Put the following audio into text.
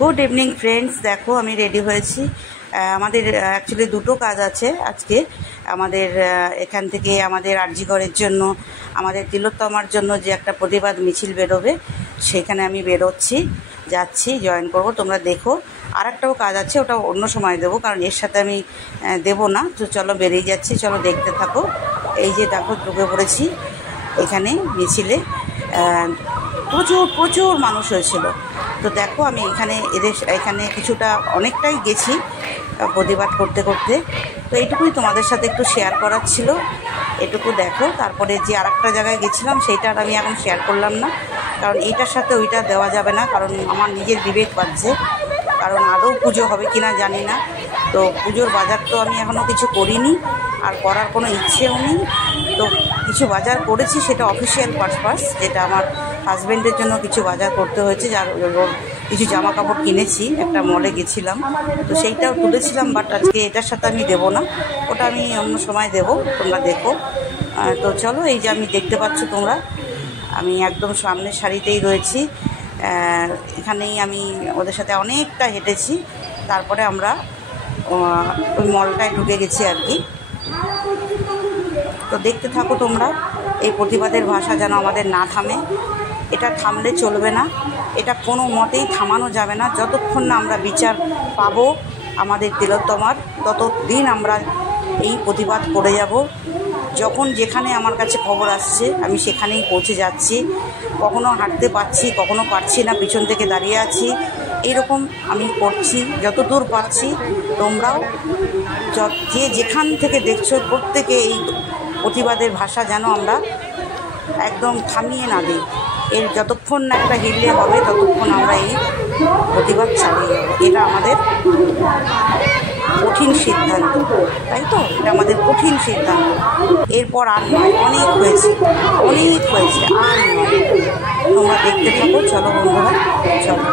Good evening friends. দেখো আমি ready হয়েছি। আমাদের অ্যাকচুয়ালি দুটো কাজ আছে আজকে। আমাদের এখান থেকে আমাদের আরজিগড়ের জন্য, আমাদের তিলোত্তমার জন্য যে একটা প্রতিবাদ মিছিল বেরোবে, সেখানে আমি বেরোচ্ছি, যাচ্ছি, জয়েন করব। তোমরা দেখো। আর একটাও কাজ আছে, ওটা অন্য সময় দেবো, কারণ এর সাথে আমি দেবো না। তো চলো বেরিয়ে যাচ্ছি, চলো দেখতে থাকো। এই যে দেখো ঢুকে পড়েছি এখানে মিছিলে। প্রচুর মানুষ হয়েছিল। তো দেখো আমি এখানে কিছুটা অনেকটাই গেছি প্রতিবাদ করতে করতে। তো এইটুকুই তোমাদের সাথে একটু শেয়ার করার ছিল, এটুকু দেখো। তারপরে যে আর একটা জায়গায় গেছিলাম সেইটা আর আমি এখন শেয়ার করলাম না, কারণ এইটার সাথে ওইটা দেওয়া যাবে না, কারণ আমার নিজের বিবেক বাজছে। কারণ আদৌ পুজো হবে কি না জানি না। তো পুজোর বাজার তো আমি এখনও কিছু করিনি, আর করার কোনো ইচ্ছেও নেই। তো কিছু বাজার করেছি, সেটা অফিসিয়াল পারপাস, যেটা আমার হাজব্যান্ডের জন্য কিছু বাজার করতে হয়েছে, যার কিছু জামা কাপড় কিনেছি, একটা মলে গেছিলাম, তো সেইটাও তুলেছিলাম। বাট আজকে এটার সাথে আমি দেবো না, ওটা আমি অন্য সময় দেবো, তোমরা দেখো। তো চলো, এই যে আমি দেখতে পাচ্ছ তোমরা, আমি একদম সামনের সারিতেই রয়েছি। এখানেই আমি ওদের সাথে অনেকটা হেঁটেছি, তারপরে আমরা ওই মলটায় ঢুকে গেছি আর কি। তো দেখতে থাকো তোমরা। এই প্রতিবাদের ভাষা যেন আমাদের না থামে, এটা থামলে চলবে না, এটা কোনো মতেই থামানো যাবে না। যতক্ষণ না আমরা বিচার পাবো আমাদের তিলোত্তমার, ততদিন আমরা এই প্রতিবাদ করে যাব। যখন যেখানে আমার কাছে খবর আসছে আমি সেখানেই পৌঁছে যাচ্ছি। কখনো হাঁটতে পারছি, কখনো পারছি না, পিছন থেকে দাঁড়িয়ে আছি, এইরকম আমি করছি যতদূর পারছি। তোমরাও যে যেখান থেকে দেখছো, প্রত্যেকে এই প্রতিবাদের ভাষা যেন আমরা একদম থামিয়ে না দিই। এর যতক্ষণ না একটা হিললে হবে, ততক্ষণ আমরা এই প্রতিবাদ চালিয়ে যাব। এটা আমাদের কঠিন সিদ্ধান্ত, তাই তো? এটা আমাদের কঠিন সিদ্ধান্ত। এরপর আর নয়, অনেক হয়েছে, আর নয়। তোমরা দেখতে থাকো, চলো বন্ধুরা, চলো।